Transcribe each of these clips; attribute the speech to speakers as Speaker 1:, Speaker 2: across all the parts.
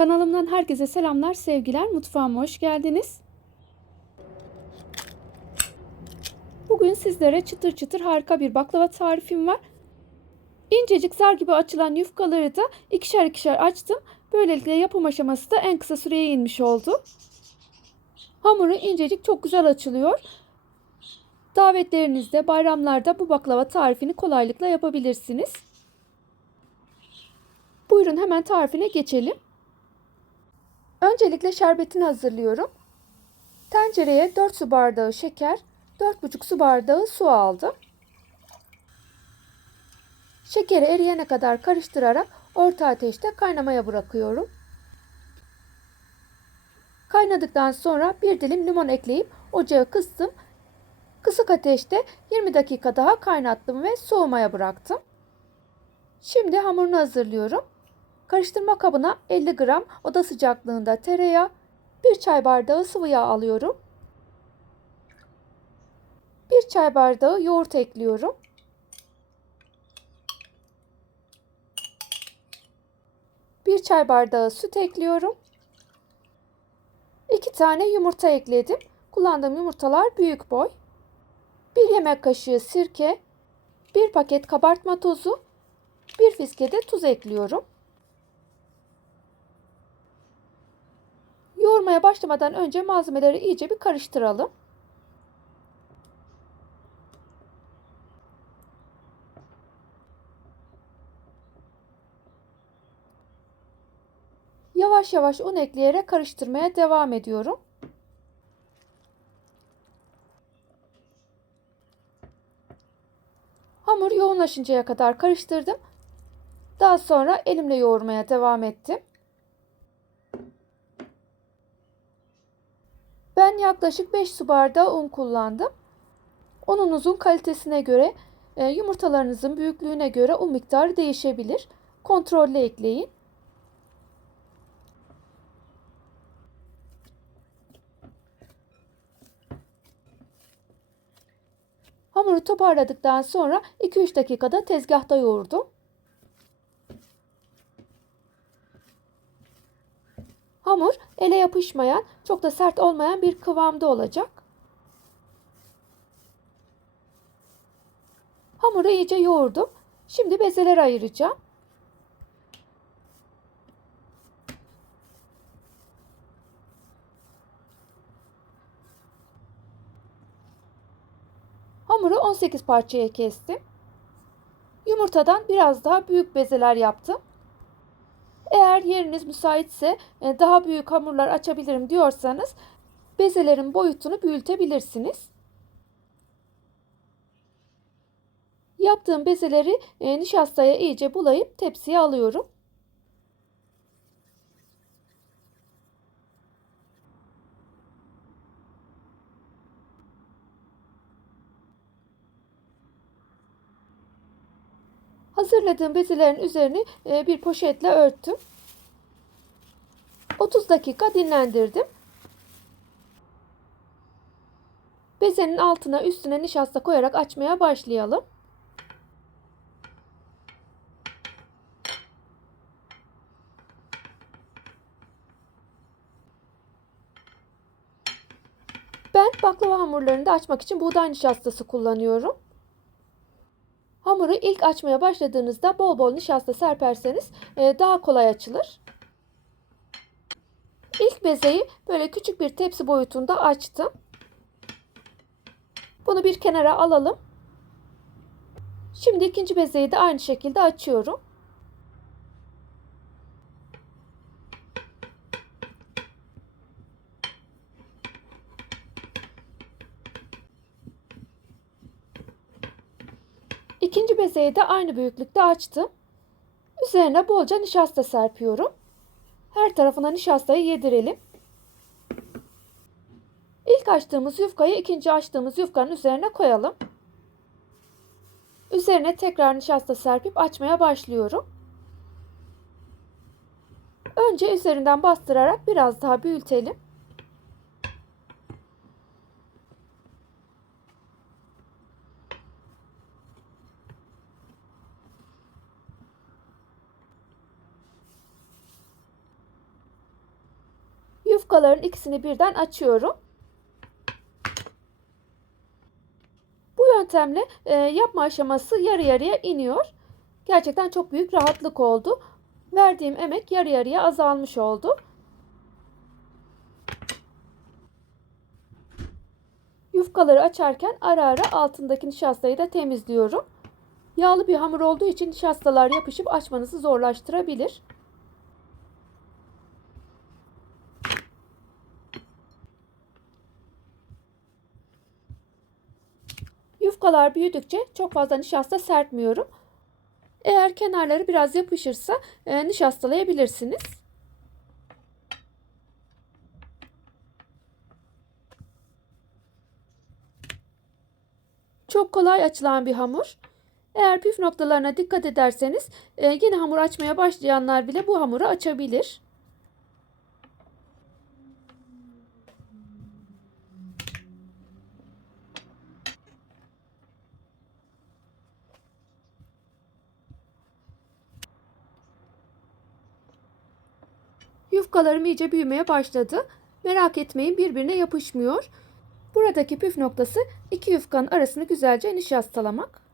Speaker 1: Kanalımdan herkese selamlar, sevgiler. Mutfağıma hoş geldiniz. Bugün sizlere çıtır çıtır harika bir baklava tarifim var. İncecik zar gibi açılan yufkaları da ikişer ikişer açtım. Böylelikle yapım aşaması da en kısa süreye inmiş oldu. Hamuru incecik çok güzel açılıyor. Davetlerinizde, bayramlarda bu baklava tarifini kolaylıkla yapabilirsiniz. Buyurun hemen tarifine geçelim. Öncelikle şerbetini hazırlıyorum. Tencereye 4 su bardağı şeker, 4,5 su bardağı su aldım. Şekeri eriyene kadar karıştırarak orta ateşte kaynamaya bırakıyorum. Kaynadıktan sonra bir dilim limon ekleyip ocağı kıstım. Kısık ateşte 20 dakika daha kaynattım ve soğumaya bıraktım. Şimdi hamurunu hazırlıyorum. Karıştırma kabına 50 gram oda sıcaklığında tereyağı, 1 çay bardağı sıvı yağ alıyorum. 1 çay bardağı yoğurt ekliyorum. Bir çay bardağı süt ekliyorum. 2 tane yumurta ekledim. Kullandığım yumurtalar büyük boy. 1 yemek kaşığı sirke, 1 paket kabartma tozu, 1 fiske de tuz ekliyorum. Yoğurmaya başlamadan önce malzemeleri iyice bir karıştıralım. Yavaş yavaş un ekleyerek karıştırmaya devam ediyorum. Hamur yoğunlaşıncaya kadar karıştırdım. Daha sonra elimle yoğurmaya devam ettim. Ben yaklaşık 5 su bardağı un kullandım. Ununuzun kalitesine göre, e, yumurtalarınızın büyüklüğüne göre un miktarı değişebilir. Kontrollü ekleyin. Hamuru toparladıktan sonra 2-3 dakikada tezgahta yoğurdum. Hamur ele yapışmayan, çok da sert olmayan bir kıvamda olacak. Hamuru iyice yoğurdum. Şimdi bezeler ayıracağım. Hamuru 18 parçaya kestim. Yumurtadan biraz daha büyük bezeler yaptım. Eğer yeriniz müsaitse e, daha büyük hamurlar açabilirim diyorsanız bezelerin boyutunu büyütebilirsiniz. Yaptığım bezeleri e, nişastaya iyice bulayıp tepsiye alıyorum. Hazırladığım bezelerin üzerini e, bir poşetle örttüm. 30 dakika dinlendirdim. Bezenin altına üstüne nişasta koyarak açmaya başlayalım. Ben baklava hamurlarını da açmak için buğday nişastası kullanıyorum. Hamuru ilk açmaya başladığınızda bol bol nişasta serperseniz e, daha kolay açılır. İlk bezeyi böyle küçük bir tepsi boyutunda açtım. Bunu bir kenara alalım. Şimdi ikinci bezeyi de aynı şekilde açıyorum. İkinci bezeyi de aynı büyüklükte açtım. Üzerine bolca nişasta serpiyorum. Her tarafına nişastayı yedirelim. İlk açtığımız yufkayı ikinci açtığımız yufkanın üzerine koyalım. Üzerine tekrar nişasta serpip açmaya başlıyorum. Önce üzerinden bastırarak biraz daha büyütelim. Yufkaların ikisini birden açıyorum. Bu yöntemle e, yapma aşaması yarı yarıya iniyor. Gerçekten çok büyük rahatlık oldu. Verdiğim emek yarı yarıya azalmış oldu. Yufkaları açarken ara ara altındaki nişastayı da temizliyorum. Yağlı bir hamur olduğu için nişastalar yapışıp açmanızı zorlaştırabilir. Yufkalar büyüdükçe çok fazla nişasta serpmiyorum. Eğer kenarları biraz yapışırsa e, nişastalayabilirsiniz. Çok kolay açılan bir hamur. Eğer püf noktalarına dikkat ederseniz e, yeni hamur açmaya başlayanlar bile bu hamuru açabilir. Yufkalarım iyice büyümeye başladı. Merak etmeyin birbirine yapışmıyor. Buradaki püf noktası iki yufkanın arasını güzelce nişastalamak.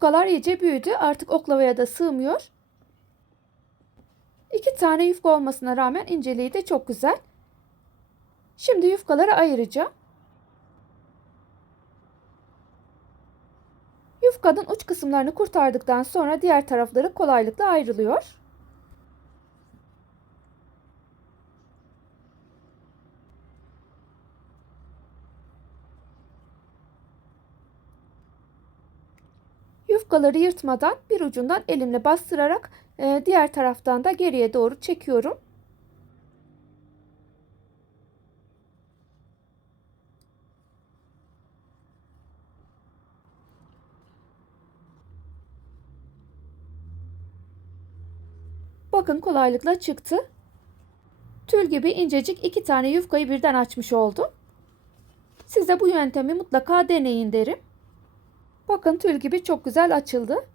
Speaker 1: Yufkalar iyice büyüdü. Artık oklavaya da sığmıyor. İki tane yufka olmasına rağmen inceliği de çok güzel. Şimdi yufkaları ayıracağım. Yufkanın uç kısımlarını kurtardıktan sonra diğer tarafları kolaylıkla ayrılıyor. Yufkaları yırtmadan bir ucundan elimle bastırarak e, diğer taraftan da geriye doğru çekiyorum. Bakın kolaylıkla çıktı. Tül gibi incecik iki tane yufkayı birden açmış oldum. Siz de bu yöntemi mutlaka deneyin derim. Bakın tül gibi çok güzel açıldı.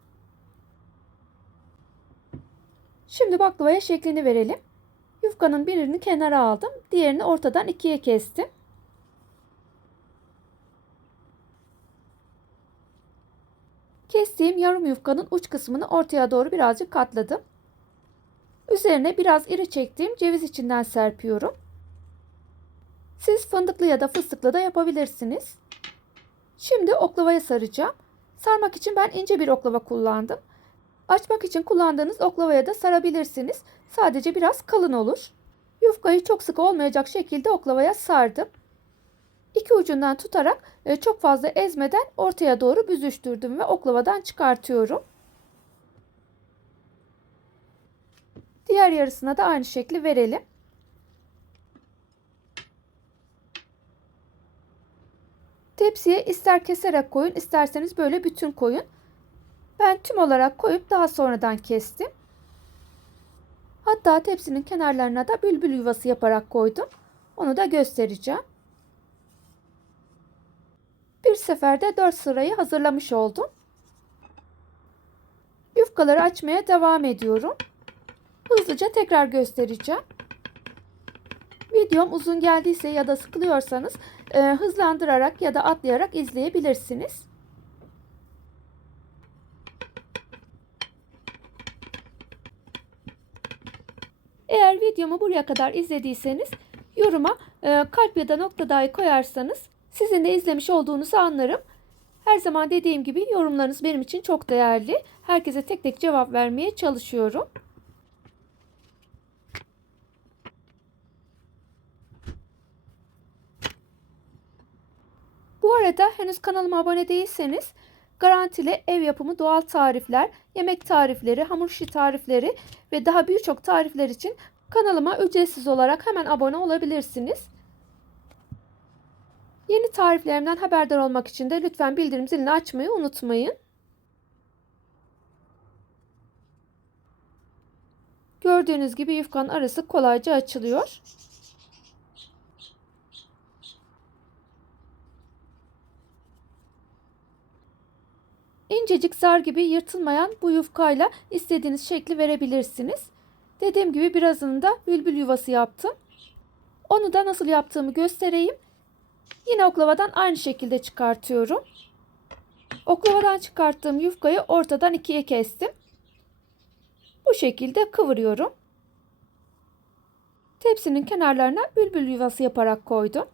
Speaker 1: Şimdi baklavaya şeklini verelim. Yufkanın birini kenara aldım. Diğerini ortadan ikiye kestim. Kestiğim yarım yufkanın uç kısmını ortaya doğru birazcık katladım. Üzerine biraz iri çektiğim ceviz içinden serpiyorum. Siz fındıklı ya da fıstıklı da yapabilirsiniz. Şimdi oklavaya saracağım. Sarmak için ben ince bir oklava kullandım. Açmak için kullandığınız oklavaya da sarabilirsiniz. Sadece biraz kalın olur. Yufkayı çok sık olmayacak şekilde oklavaya sardım. İki ucundan tutarak e, çok fazla ezmeden ortaya doğru büzüştürdüm ve oklavadan çıkartıyorum. Diğer yarısına da aynı şekli verelim. Tepsiye ister keserek koyun isterseniz böyle bütün koyun. Ben tüm olarak koyup daha sonradan kestim. Hatta tepsinin kenarlarına da bülbül yuvası yaparak koydum. Onu da göstereceğim. Bir seferde 4 sırayı hazırlamış oldum. Yufkaları açmaya devam ediyorum. Hızlıca tekrar göstereceğim. Videom uzun geldiyse ya da sıkılıyorsanız e, hızlandırarak ya da atlayarak izleyebilirsiniz. Eğer videomu buraya kadar izlediyseniz yoruma e, kalp ya da nokta dahi koyarsanız sizin de izlemiş olduğunuzu anlarım. Her zaman dediğim gibi yorumlarınız benim için çok değerli. Herkese tek tek cevap vermeye çalışıyorum. Arada henüz kanalıma abone değilseniz garantili ev yapımı doğal tarifler, yemek tarifleri, hamur işi tarifleri ve daha birçok tarifler için kanalıma ücretsiz olarak hemen abone olabilirsiniz. Yeni tariflerimden haberdar olmak için de lütfen bildirim zilini açmayı unutmayın. Gördüğünüz gibi yufkanın arası kolayca açılıyor. İncecik zar gibi yırtılmayan bu yufkayla istediğiniz şekli verebilirsiniz. Dediğim gibi birazını da bülbül yuvası yaptım. Onu da nasıl yaptığımı göstereyim. Yine oklavadan aynı şekilde çıkartıyorum. Oklavadan çıkarttığım yufkayı ortadan ikiye kestim. Bu şekilde kıvırıyorum. Tepsinin kenarlarına bülbül yuvası yaparak koydum.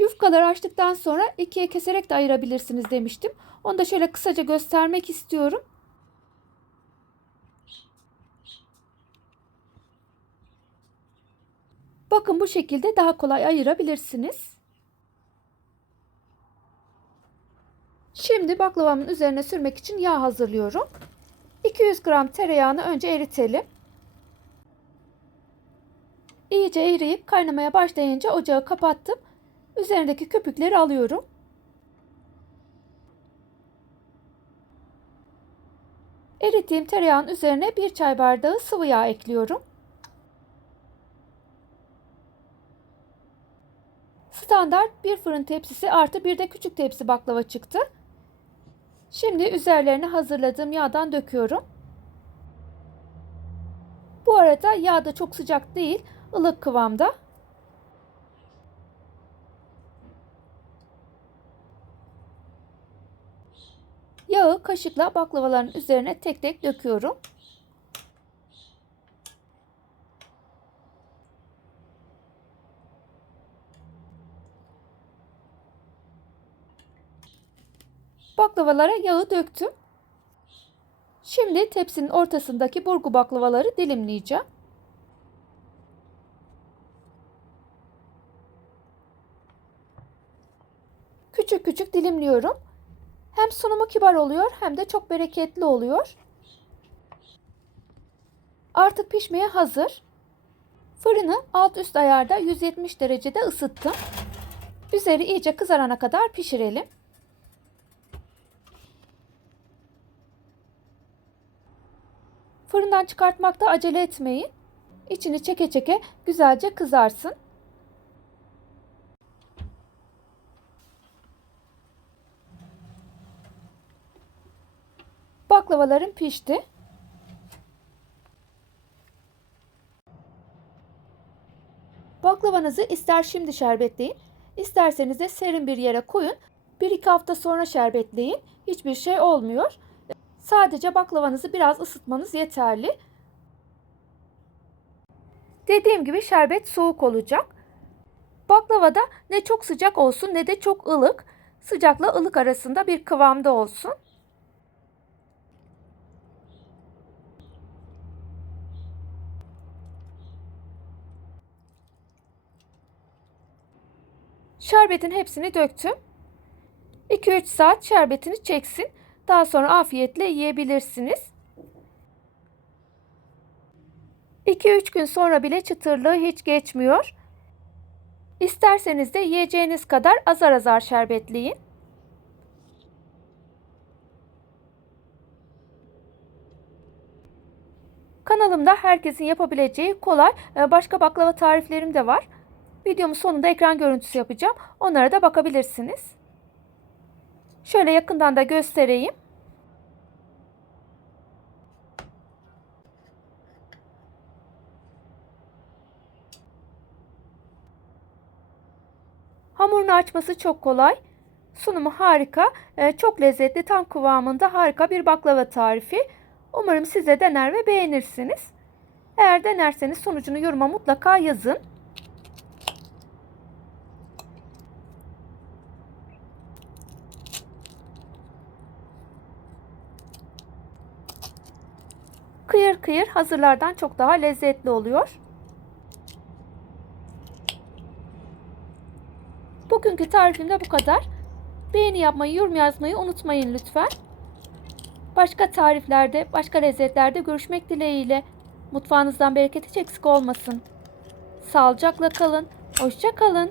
Speaker 1: Yufkaları açtıktan sonra ikiye keserek de ayırabilirsiniz demiştim. Onu da şöyle kısaca göstermek istiyorum. Bakın bu şekilde daha kolay ayırabilirsiniz. Şimdi baklavamın üzerine sürmek için yağ hazırlıyorum. 200 gram tereyağını önce eritelim. İyice eriyip kaynamaya başlayınca ocağı kapattım. Üzerindeki köpükleri alıyorum. Erittiğim tereyağın üzerine bir çay bardağı sıvı yağ ekliyorum. Standart bir fırın tepsisi artı bir de küçük tepsi baklava çıktı. Şimdi üzerlerine hazırladığım yağdan döküyorum. Bu arada yağ da çok sıcak değil, ılık kıvamda. Yağı kaşıkla baklavaların üzerine tek tek döküyorum. Baklavalara yağı döktüm. Şimdi tepsinin ortasındaki burgu baklavaları dilimleyeceğim. Küçük küçük dilimliyorum. Hem sunumu kibar oluyor hem de çok bereketli oluyor. Artık pişmeye hazır. Fırını alt üst ayarda 170 derecede ısıttım. Üzeri iyice kızarana kadar pişirelim. Fırından çıkartmakta acele etmeyin. İçini çeke çeke güzelce kızarsın. Baklavalarım pişti. Baklavanızı ister şimdi şerbetleyin, isterseniz de serin bir yere koyun. Bir iki hafta sonra şerbetleyin. Hiçbir şey olmuyor. Sadece baklavanızı biraz ısıtmanız yeterli. Dediğim gibi şerbet soğuk olacak. Baklavada ne çok sıcak olsun ne de çok ılık. Sıcakla ılık arasında bir kıvamda olsun. Şerbetin hepsini döktüm. 2-3 saat şerbetini çeksin. Daha sonra afiyetle yiyebilirsiniz. 2-3 gün sonra bile çıtırlığı hiç geçmiyor. İsterseniz de yiyeceğiniz kadar azar azar şerbetleyin. Kanalımda herkesin yapabileceği kolay e, başka baklava tariflerim de var. Videomun sonunda ekran görüntüsü yapacağım. Onlara da bakabilirsiniz. Şöyle yakından da göstereyim. Hamurunu açması çok kolay. Sunumu harika. Ee, çok lezzetli, tam kıvamında harika bir baklava tarifi. Umarım siz de dener ve beğenirsiniz. Eğer denerseniz sonucunu yoruma mutlaka yazın. Kıyır kıyır hazırlardan çok daha lezzetli oluyor. Bugünkü tarifim de bu kadar. Beğeni yapmayı, yorum yazmayı unutmayın lütfen. Başka tariflerde, başka lezzetlerde görüşmek dileğiyle. Mutfağınızdan bereket hiç eksik olmasın. Sağlıcakla kalın. Hoşça kalın.